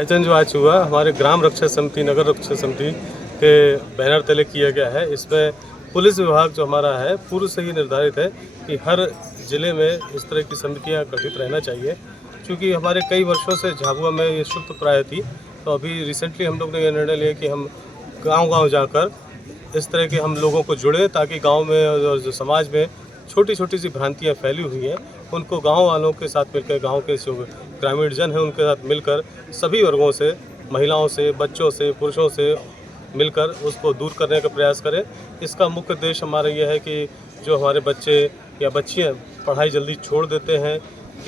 आयोजन जो आज हुआ हमारे ग्राम रक्षा समिति, नगर रक्षा समिति के बैनर तले किया गया है। इसमें पुलिस विभाग जो हमारा है पूर्व से ही निर्धारित है कि हर जिले में इस तरह की समितियां गठित रहना चाहिए। क्योंकि हमारे कई वर्षों से झाबुआ में ये सुप्त प्राय थी, तो अभी रिसेंटली हम लोग ने यह निर्णय लिया कि हम गांव-गांव जाकर इस तरह के हम लोगों को जुड़े, ताकि गांव में और जो समाज में छोटी छोटी सी भ्रांतियाँ फैली हुई हैं उनको गांव वालों के साथ मिलकर, गांव के जो ग्रामीण जन हैं उनके साथ मिलकर, सभी वर्गों से, महिलाओं से, बच्चों से, पुरुषों से मिलकर उसको दूर करने का प्रयास करें। इसका मुख्य उद्देश्य हमारा यह है कि जो हमारे बच्चे या बच्चियाँ पढ़ाई जल्दी छोड़ देते हैं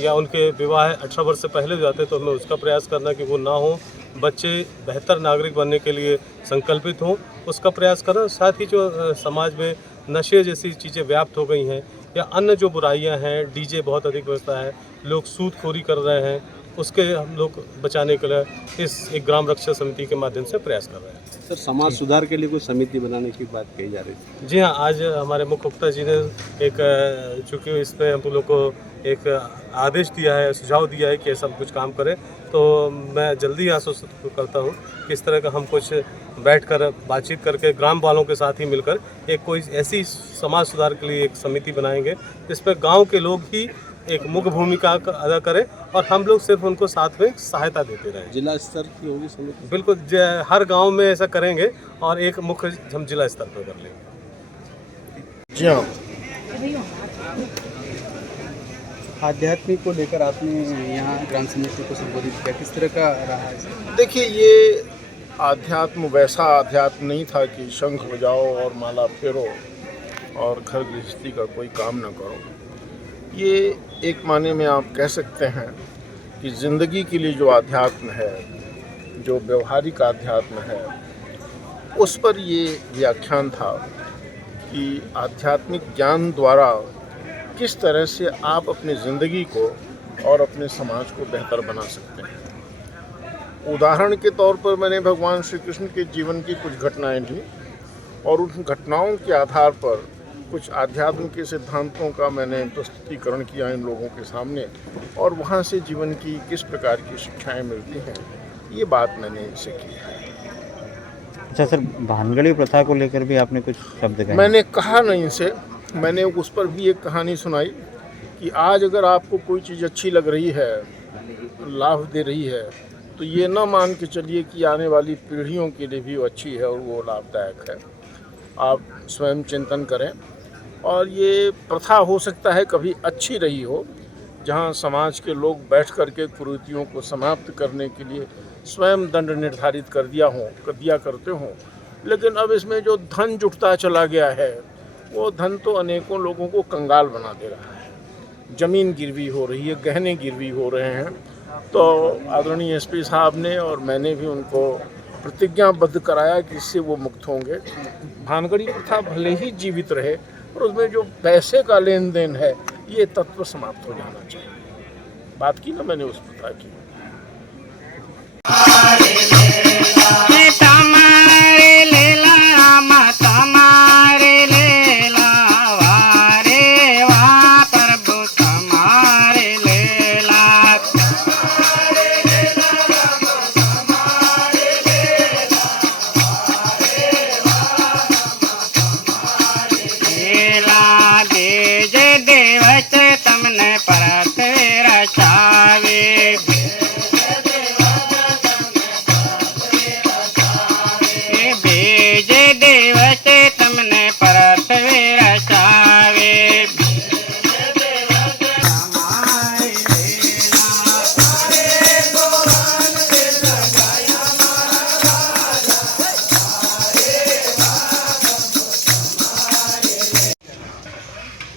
या उनके विवाह 18 वर्ष से पहले हो जाते हैं, तो हमें उसका प्रयास करना कि वो ना हो। बच्चे बेहतर नागरिक बनने के लिए संकल्पित हों, उसका प्रयास करना। साथ ही जो समाज में नशे जैसी चीज़ें व्याप्त हो गई हैं या अन्य जो बुराइयां हैं, डीजे बहुत अधिक व्यवस्था है, लोग सूदखोरी कर रहे हैं, उसके हम लोग बचाने के लिए इस एक ग्राम रक्षा समिति के माध्यम से प्रयास कर रहे हैं। सर, समाज सुधार के लिए कोई समिति बनाने की बात कही जा रही थी। जी हाँ, आज हमारे मुख्य वक्ता जी ने एक चूँकि इस पर हम लोग को एक आदेश दिया है, सुझाव दिया है कि ऐसा कुछ काम करें, तो मैं जल्दी आश्वस्त करता हूँ कि इस तरह का हम कुछ बैठकर बातचीत करके ग्राम वालों के साथ ही मिलकर एक कोई ऐसी समाज सुधार के लिए एक समिति बनाएंगे जिसमें गांव के लोग ही एक मुख्य भूमिका अदा करें और हम लोग सिर्फ उनको साथ में सहायता देते रहें। जिला स्तर की होगी समिति? बिल्कुल, हर गांव में ऐसा करेंगे और एक मुख्य हम जिला स्तर पर कर लेंगे। जी हाँ, आध्यात्मिक को लेकर आपने यहाँ ग्राम समिति को संबोधित किया, किस तरह का रहा है? देखिए, ये आध्यात्म वैसा आध्यात्म नहीं था कि शंख बजाओ और माला फेरो और घर गृहस्थी का कोई काम ना करो। ये एक माने में आप कह सकते हैं कि ज़िंदगी के लिए जो आध्यात्म है, जो व्यवहारिक आध्यात्म है, उस पर ये व्याख्यान था कि आध्यात्मिक ज्ञान द्वारा किस तरह से आप अपनी ज़िंदगी को और अपने समाज को बेहतर बना सकते हैं। उदाहरण के तौर पर मैंने भगवान श्री कृष्ण के जीवन की कुछ घटनाएं ली और उन घटनाओं के आधार पर कुछ आध्यात्म के सिद्धांतों का मैंने प्रस्तुतिकरण किया इन लोगों के सामने, और वहाँ से जीवन की किस प्रकार की शिक्षाएं मिलती हैं, ये बात मैंने इनसे की है। अच्छा सर, भानगड़ी प्रथा को लेकर भी आपने कुछ शब्द कहे? मैंने कहा ना इनसे, मैंने उस पर भी एक कहानी सुनाई कि आज अगर आपको कोई चीज़ अच्छी लग रही है, लाभ दे रही है, तो ये ना मान के चलिए कि आने वाली पीढ़ियों के लिए भी वो अच्छी है और वो लाभदायक है। आप स्वयं चिंतन करें, और ये प्रथा हो सकता है कभी अच्छी रही हो, जहाँ समाज के लोग बैठ कर के कुरीतियों को समाप्त करने के लिए स्वयं दंड निर्धारित कर दिया करते हों, लेकिन अब इसमें जो धन जुटता चला गया है, वो धन तो अनेकों लोगों को कंगाल बना दे रहा है। ज़मीन गिरवी हो रही है, गहने गिरवी हो रहे हैं। तो आदरणीय एसपी साहब ने और मैंने भी उनको प्रतिज्ञाबद्ध कराया कि इससे वो मुक्त होंगे। भानगड़ी प्रथा भले ही जीवित रहे, और उसमें जो पैसे का लेन देन है, ये तत्व समाप्त हो जाना चाहिए। बात की ना मैंने उस प्रथा की।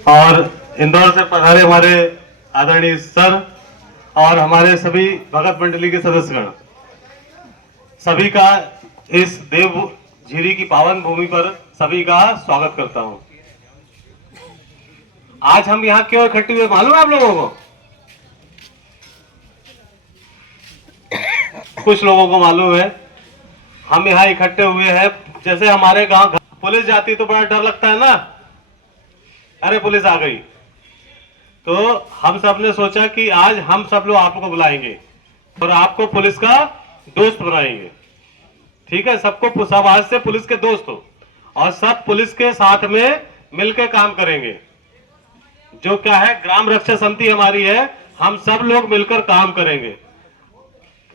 और इंदौर से पधारे हमारे आदरणीय सर और हमारे सभी भगत मंडली के सदस्यगण, सभी का इस देव झीरी की पावन भूमि पर सभी का स्वागत करता हूं। आज हम यहाँ क्यों इकट्ठे हुए मालूम है आप लोगों को? कुछ लोगों को मालूम है। हम यहाँ इकट्ठे हुए हैं, जैसे हमारे गांव पुलिस जाती तो बड़ा डर लगता है ना, अरे पुलिस आ गई, तो हम सब ने सोचा कि आज हम सब लोग आप लोगों को बुलाएंगे और आपको पुलिस का दोस्त बनाएंगे। ठीक है, सबको सब आज से पुलिस के दोस्त हो और सब पुलिस के साथ में मिलकर काम करेंगे। जो क्या है, ग्राम रक्षा समिति हमारी है, हम सब लोग मिलकर काम करेंगे।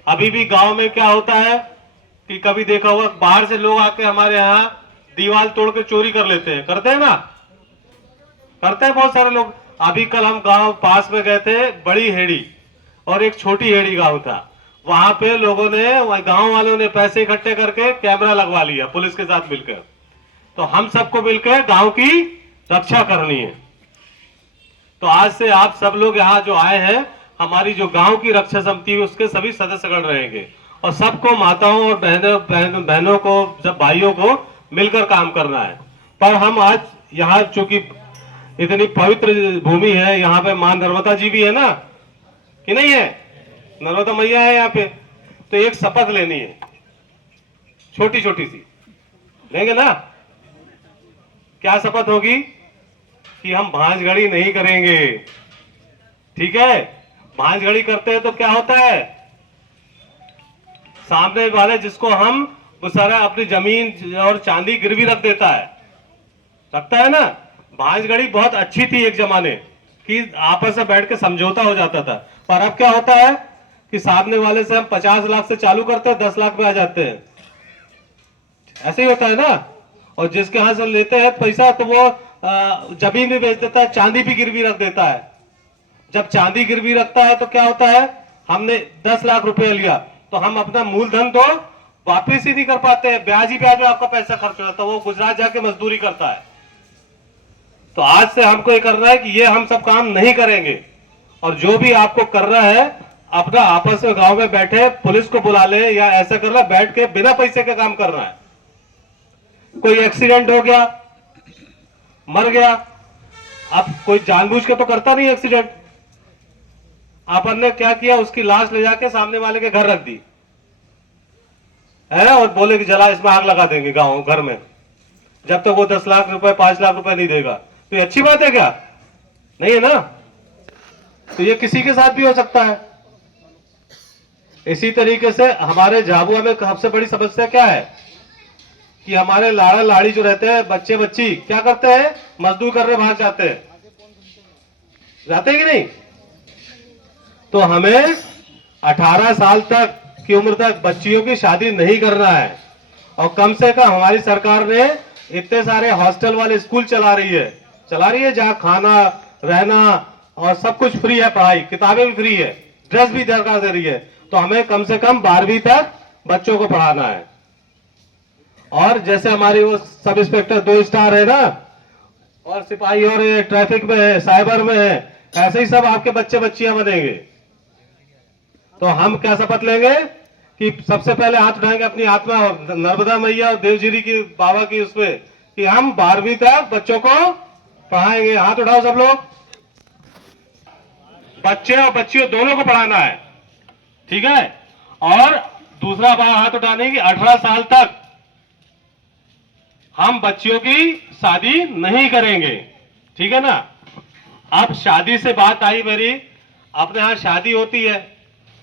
अभी भी गांव में क्या होता है कि कभी देखा होगा बाहर से लोग आके हमारे यहाँ दीवार तोड़ के चोरी कर लेते हैं, करते हैं ना, करते हैं बहुत सारे लोग। अभी कल हम गांव पास में गए थे, बड़ी हेड़ी और एक छोटी हेड़ी गांव था, वहां पे लोगों ने, गांव वालों ने पैसे इकट्ठे करके कैमरा लगवा लिया पुलिस के साथ मिलकर। तो हम सबको मिलकर गांव की रक्षा करनी है। तो आज से आप सब लोग यहाँ जो आए हैं, हमारी जो गांव की रक्षा समिति है उसके सभी सदस्यगण रहेंगे और सबको माताओं और बहनों को, जब भाइयों को मिलकर काम करना है। पर हम आज यहाँ चूंकि इतनी पवित्र भूमि है, यहाँ पे मां नर्मदा जी भी है ना, कि नहीं है, नर्मदा मैया है यहाँ पे, तो एक शपथ लेनी है, छोटी छोटी सी, लेंगे ना? क्या शपथ होगी? कि हम भांजगड़ी नहीं करेंगे। ठीक है, भांजगड़ी करते हैं तो क्या होता है, सामने वाले जिसको हम वो सारा अपनी जमीन और चांदी गिरवी रख देता है, रखता है ना। भांजगड़ी बहुत अच्छी थी एक जमाने कि आपस में बैठ के समझौता हो जाता था, पर अब क्या होता है कि सामने वाले से हम 50 लाख से चालू करते हैं, 10 लाख में आ जाते हैं, ऐसे ही होता है ना। और जिसके यहां से लेते हैं पैसा तो वो जमीन भी बेच देता है, चांदी भी गिरवी रख देता है। जब चांदी गिरवी रखता है तो क्या होता है, हमने 10 लाख रुपया लिया तो हम अपना मूलधन तो वापस ही नहीं कर पाते हैं, ब्याज ही ब्याज में आपका पैसा खर्च हो जाता है, वो गुजरात जाके मजदूरी करता है। तो आज से हमको ये करना है कि ये हम सब काम नहीं करेंगे। और जो भी आपको करना है, अपना आपस में गांव में बैठे पुलिस को बुला ले या ऐसा करना, बैठ के बिना पैसे का काम करना है। कोई एक्सीडेंट हो गया, मर गया, अब कोई जानबूझ के तो करता नहीं एक्सीडेंट, अपन ने क्या किया, उसकी लाश ले जाके सामने वाले के घर रख दी है और बोले कि जला इसमें आग लगा देंगे गांव घर में, जब तक वो 10 लाख रुपए 5 लाख रुपए नहीं देगा। तो ये अच्छी बात है क्या? नहीं है ना। तो ये किसी के साथ भी हो सकता है। इसी तरीके से हमारे झाबुआ में सबसे बड़ी समस्या क्या है कि हमारे लाड़ा लाड़ी जो रहते हैं, बच्चे बच्ची क्या करते हैं, मजदूर करने बाहर जाते हैं, जाते हैं कि नहीं। तो हमें 18 साल तक की उम्र तक बच्चियों की शादी नहीं करना है। और कम से कम हमारी सरकार ने इतने सारे हॉस्टल वाले स्कूल चला रही है जहाँ खाना रहना और सब कुछ फ्री है, पढ़ाई किताबें भी फ्री है, ड्रेस भी सरकार दे रही है। तो हमें कम से कम 12वीं तक बच्चों को पढ़ाना है। और जैसे हमारी वो सब इंस्पेक्टर 2 स्टार है ना, और सिपाही और ट्रैफिक में है, साइबर में है, ऐसे ही सब आपके बच्चे बच्चियां बनेंगे। तो हम क्या शपथ लेंगे कि सबसे पहले हाथ उठाएंगे अपनी आत्मा नर्मदा मैया और देवगिरी की बाबा की उसमें, कि हम 12वीं तक बच्चों को पढ़ाएंगे। हाथ उठाओ सब लोग, बच्चे और बच्चियों दोनों को पढ़ाना है। ठीक है। और दूसरा बात हाथ उठाने की, 18 साल तक हम बच्चियों की शादी नहीं करेंगे। ठीक है ना। अब शादी से बात आई मेरी, अपने यहां शादी होती है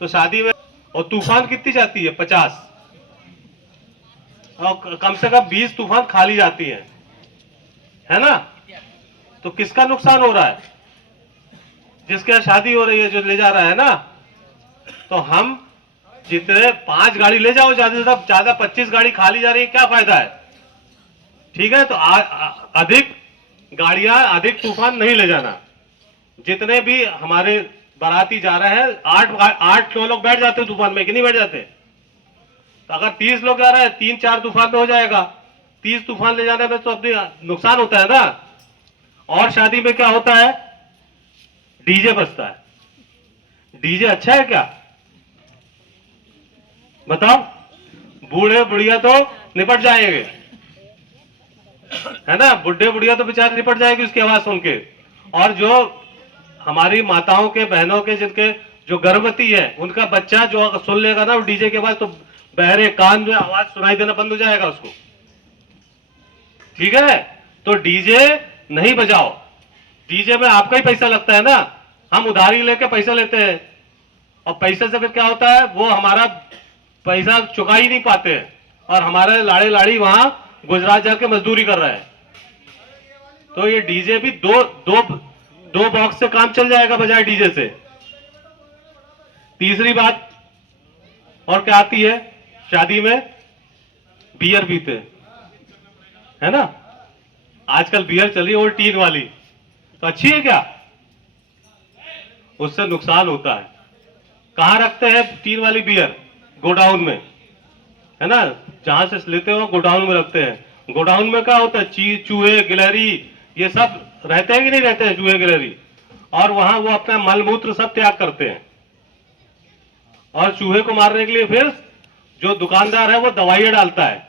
तो शादी में और तूफान कितनी जाती है, 50 और कम से कम 20 तूफान खाली जाती है ना। तो किसका नुकसान हो रहा है? जिसके यहाँ शादी हो रही है, जो ले जा रहा है ना। तो हम जितने 5 गाड़ी ले जाओ, ज्यादा से ज्यादा 25 गाड़ी खाली जा रही है, क्या फायदा है? ठीक है। तो अधिक गाड़ियां, अधिक तूफान नहीं ले जाना। जितने भी हमारे बाराती जा रहे हैं, 8-9 लोग बैठ जाते हैं तूफान में, कि नहीं बैठ जाते? तो अगर 30 लोग जा रहे हैं, 3-4 तूफान में हो जाएगा। 30 तूफान ले जाने में तो अपनी नुकसान होता है ना। और शादी में क्या होता है, डीजे बजता है। डीजे अच्छा है क्या? बताओ। बूढ़े बुढ़िया तो निपट जाएंगे, है ना। बुढ़े बुढ़िया तो बेचारे निपट जाएंगे उसकी आवाज सुन के। और जो हमारी माताओं के, बहनों के, जिनके जो गर्भवती है, उनका बच्चा जो सुन लेगा ना वो डीजे के आवाज, तो बहरे कान में आवाज सुनाई देना बंद हो जाएगा उसको। ठीक है। तो डीजे नहीं बजाओ। डीजे में आपका ही पैसा लगता है ना, हम उधारी लेके पैसा लेते हैं और पैसे से फिर क्या होता है, वो हमारा पैसा चुका ही नहीं पाते हैं और हमारे लाड़े लाड़ी वहां गुजरात जाके मजदूरी कर रहे हैं। तो ये डीजे भी दो बॉक्स से काम चल जाएगा बजाय डीजे से। तीसरी बात और क्या आती है, शादी में बियर पीते है ना, आजकल बियर चल रही है और टीन वाली, तो अच्छी है क्या? उससे नुकसान होता है। कहां रखते हैं टीन वाली बियर? गोडाउन में, है ना, जहां से लेते हो गोडाउन में रखते हैं। गोडाउन में क्या होता है, चूहे गिलहरी ये सब रहते हैं कि नहीं रहते हैं, चूहे गिलहरी, और वहां वो अपना मल मूत्र सब त्याग करते हैं। और चूहे को मारने के लिए फिर जो दुकानदार है वो दवाइयां डालता है,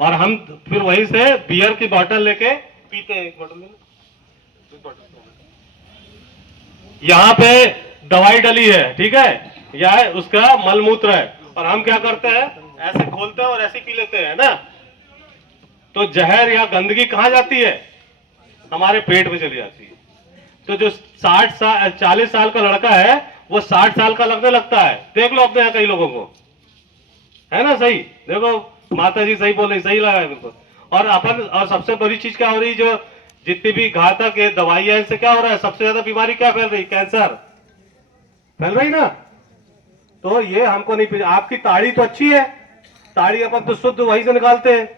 और हम फिर वहीं से बियर की बोतल लेके पीते हैं। एक बोतल यहां पे दवाई डली है, ठीक है, यह उसका मलमूत्र है, और हम क्या करते हैं, ऐसे खोलते हैं और ऐसे पी लेते हैं ना। तो जहर या गंदगी कहां जाती है? हमारे पेट में चली जाती है। तो जो 40 साल का लड़का है वो 60 साल का लगने लगता है। देख लो अपने यहाँ कई लोगों को, है ना, सही देखो माता जी सही बोल रही, सही लगा है बिल्कुल। और सबसे बड़ी चीज क्या हो रही, जो जितनी भी घातक है दवाइयां, इनसे क्या हो रहा है, सबसे ज्यादा बीमारी क्या फैल रही, कैंसर फैल रही ना। तो ये हमको नहीं पीना। आपकी ताड़ी तो अच्छी है, ताड़ी अपन तो शुद्ध वहीं से निकालते हैं।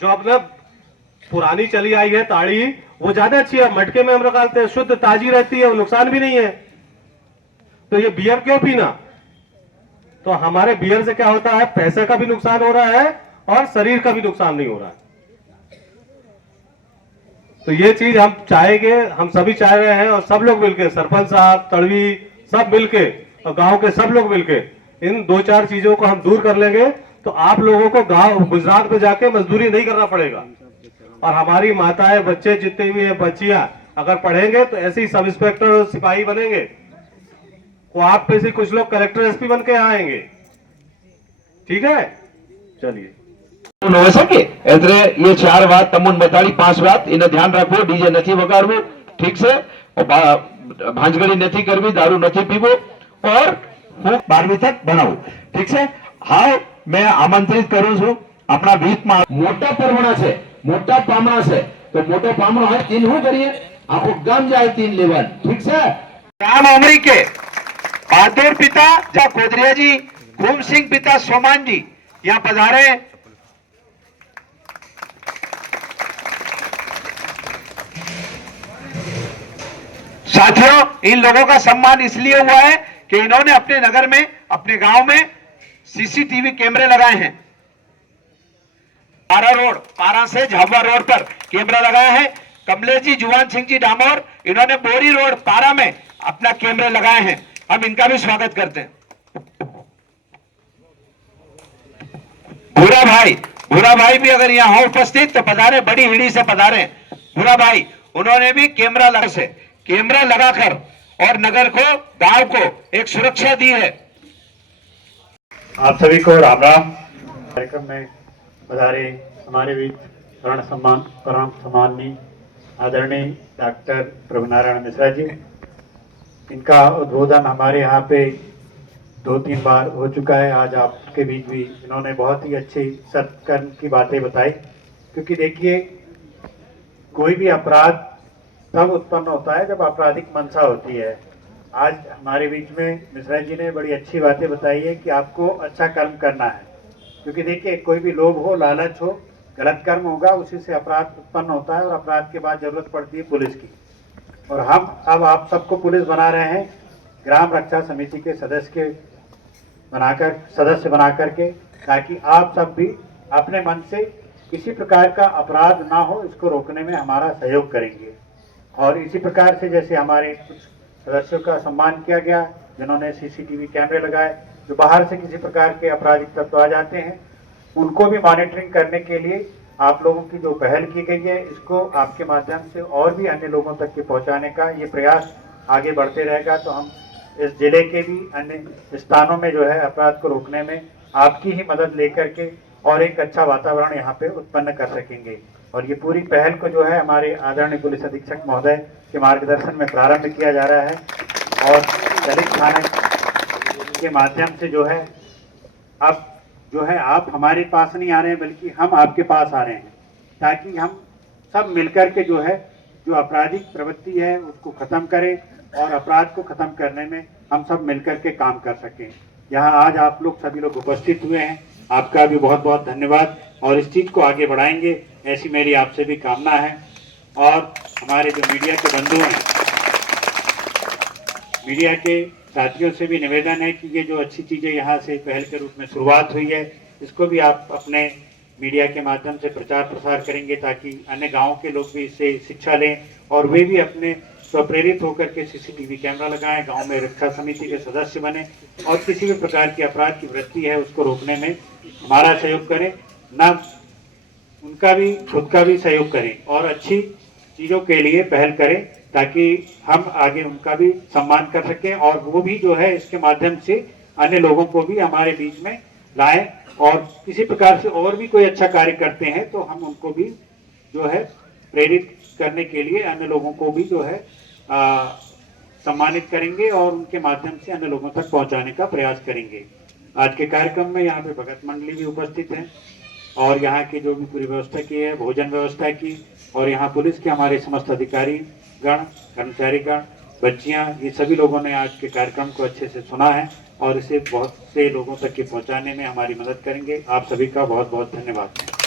जो अपना पुरानी चली आई है ताड़ी वो ज्यादा अच्छी है, मटके में हम निकालते हैं, शुद्ध ताजी रहती है, वो नुकसान भी नहीं है। तो ये बियर क्यों पीना? तो हमारे बियर से क्या होता है, पैसे का भी नुकसान हो रहा है और शरीर का भी नुकसान नहीं हो रहा है। तो ये चीज हम चाहेंगे, हम सभी चाह रहे हैं, और सब लोग मिलके, सरपंच साहब, तड़वी, सब मिलके और गांव के सब लोग मिलके इन 2-4 चीजों को हम दूर कर लेंगे तो आप लोगों को गांव गुजरात में जाके मजदूरी नहीं करना पड़ेगा। और हमारी माताएं, बच्चे जितने भी है, बच्चियां अगर पढ़ेंगे तो ऐसे ही सब इंस्पेक्टर और सिपाही बनेंगे। को आप में से कुछ लोग कलेक्टर एसपी बन के आएंगे, ठीक है। चलिए એટલે ये 4 વાત તમને બતાડી, 5 વાત એને ધ્યાન રાખવું, ડીજે નથી વગાડવું, ઠીક છે, ભાંજગડી નથી કરવી, દારૂ નથી પીવો, और હું 12મી તક ભણાવું, ઠીક છે। હા, મેં આમંત્રિત કરું છું આપણા વીતમાં મોટા પરમણા છે, મોટા પામણા છે, તો મોટો પામણો હોય તીન શું કરીએ, આખું ગામ જાય તીન લેવા, ઠીક છે। राम अमरी के बहादुर पिता जा खोदरिया जी, घूम सिंह पिता सोमान जी यहाँ पधारे। साथियों, इन लोगों का सम्मान इसलिए हुआ है कि इन्होंने अपने नगर में, अपने गांव में सीसीटीवी कैमरे लगाए हैं। पारा रोड, पारा से झाबुआ रोड पर कैमरा लगाया है। कमलेश जी, जुवान सिंह जी डामोर, इन्होंने बोरी रोड पारा में अपना कैमरे लगाए हैं। हम इनका भी स्वागत करते हैं। भूरा भाई भी अगर यहाँ हो उपस्थित तो पधारे, बड़ी हिड़ी से पधारे। भूरा भाई, उन्होंने भी कैमरा लगाकर और नगर को, गांव को एक सुरक्षा दी है। आप सभी को राम राम। कार्यक्रम में पधारे हमारे बीच परम सम्माननीय आदरणीय डॉक्टर प्रभुनारायण मिश्रा जी, इनका उद्बोधन हमारे यहाँ पे 2-3 बार हो चुका है। आज आपके बीच भी इन्होंने बहुत ही अच्छी सत्कर्म की बातें बताई। क्योंकि देखिए, कोई भी अपराध तब उत्पन्न होता है जब आपराधिक मंशा होती है। आज हमारे बीच में मिश्रा जी ने बड़ी अच्छी बातें बताई है कि आपको अच्छा कर्म करना है। क्योंकि देखिए, कोई भी लोभ हो, लालच हो, गलत कर्म होगा, उसी से अपराध उत्पन्न होता है, और अपराध के बाद जरूरत पड़ती है पुलिस की। और हम अब आप सबको पुलिस बना रहे हैं, ग्राम रक्षा समिति के सदस्य बना करके, ताकि आप सब भी अपने मन से किसी प्रकार का अपराध ना हो, इसको रोकने में हमारा सहयोग करेंगे। और इसी प्रकार से जैसे हमारे कुछ सदस्यों का सम्मान किया गया, जिन्होंने सीसीटीवी कैमरे लगाए, जो बाहर से किसी प्रकार के आपराधिक तत्व आ जाते हैं, उनको भी मॉनिटरिंग करने के लिए आप लोगों की जो पहल की गई है, इसको आपके माध्यम से और भी अन्य लोगों तक के पहुंचाने का ये प्रयास आगे बढ़ते रहेगा। तो हम इस जिले के भी अन्य स्थानों में जो है अपराध को रोकने में आपकी ही मदद लेकर के और एक अच्छा वातावरण यहाँ पे उत्पन्न कर सकेंगे। और ये पूरी पहल को जो है हमारे आदरणीय पुलिस अधीक्षक महोदय के मार्गदर्शन में प्रारंभ किया जा रहा है, और दलित थाने के माध्यम से जो है अब जो है आप हमारे पास नहीं आ रहे हैं बल्कि हम आपके पास आ रहे हैं, ताकि हम सब मिलकर के जो है जो आपराधिक प्रवृत्ति है उसको ख़त्म करें और अपराध को ख़त्म करने में हम सब मिलकर के काम कर सकें। यहाँ आज आप लोग सभी लोग उपस्थित हुए हैं, आपका भी बहुत बहुत धन्यवाद और इस चीज़ को आगे बढ़ाएंगे ऐसी मेरी आपसे भी कामना है। और हमारे जो मीडिया के बंधु हैं, मीडिया के साथियों से भी निवेदन है कि ये जो अच्छी चीज़ें यहाँ से पहल के रूप में शुरुआत हुई है, इसको भी आप अपने मीडिया के माध्यम से प्रचार प्रसार करेंगे ताकि अन्य गाँव के लोग भी इससे शिक्षा लें और वे भी अपने स्वप्रेरित होकर के सीसीटीवी कैमरा लगाएं, गांव में रक्षा समिति के सदस्य बने और किसी भी प्रकार की अपराध की वृत्ति है उसको रोकने में हमारा सहयोग करें, ना उनका भी खुद का भी सहयोग करें और अच्छी चीज़ों के लिए पहल करें ताकि हम आगे उनका भी सम्मान कर सकें और वो भी जो है इसके माध्यम से अन्य लोगों को भी हमारे बीच में लाएं और किसी प्रकार से और भी कोई अच्छा कार्य करते हैं तो हम उनको भी जो है प्रेरित करने के लिए अन्य लोगों को भी जो है सम्मानित करेंगे और उनके माध्यम से अन्य लोगों तक पहुंचाने का प्रयास करेंगे। आज के कार्यक्रम में यहाँ पे भगत मंडली भी उपस्थित हैं और यहाँ की जो भी पूरी व्यवस्था की है, भोजन व्यवस्था की और यहाँ पुलिस के हमारे समस्त अधिकारी गण, कर्मचारी गण, बच्चियाँ, ये सभी लोगों ने आज के कार्यक्रम को अच्छे से सुना है और इसे बहुत से लोगों तक के पहुँचाने में हमारी मदद करेंगे। आप सभी का बहुत बहुत धन्यवाद।